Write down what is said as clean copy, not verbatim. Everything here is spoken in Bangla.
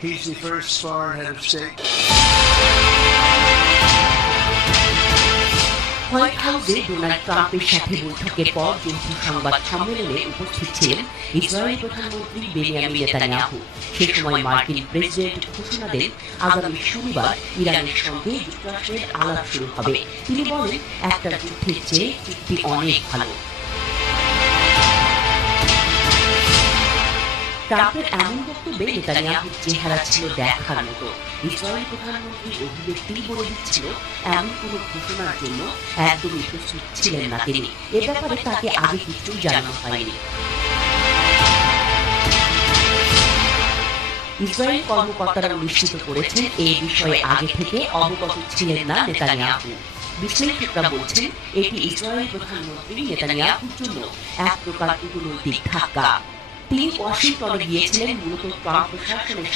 He's the first foreign head of state. White হাউসে ডোনাল্ড ট্রাম্পের সাথে বৈঠকের পর যৌথ সংবাদ সম্মেলনে উপস্থিত ছিলেন ইসরায়েল প্রধানমন্ত্রী বেনিয়ামিন নেতানিয়াহু। সে সময় মার্কিন প্রেসিডেন্ট ঘোষণা দেন আগামী শনিবার ইরানের সঙ্গে যুক্তরাষ্ট্রের আলাপ শুরু হবে। তিনি বলেন, একটা যুদ্ধের চেয়ে চুক্তি অনেক ভালো। ট্রাম্পের এমন বক্তব্যে নেতানিয়াহুর চেহারা ছিল দেখার মতো। ইসরায়েল প্রধানমন্ত্রীর অভিব্যক্তি বলে দিচ্ছিল এমন কোনো ঘোষণার জন্য একদমই প্রস্তুত ছিলেন না তিনি। এ ব্যাপারে তাকে আগে কিছুই জানানো হয়নি। ইসরায়েল কর্মকর্তারা নিশ্চিত করেছেন এই বিষয়ে আগে থেকে অবগত ছিলেন না নেতানিয়াহু। বিশ্লেষকরা বলছেন, এটি ইসরায়েল প্রধানমন্ত্রী নেতানিয়াহুর জন্য এক প্রকার কূটনৈতিক ধাক্কা। তিনি ওয়াশিংটনে গিয়েছিলেন মূলত ট্রাম্প প্রশাসনের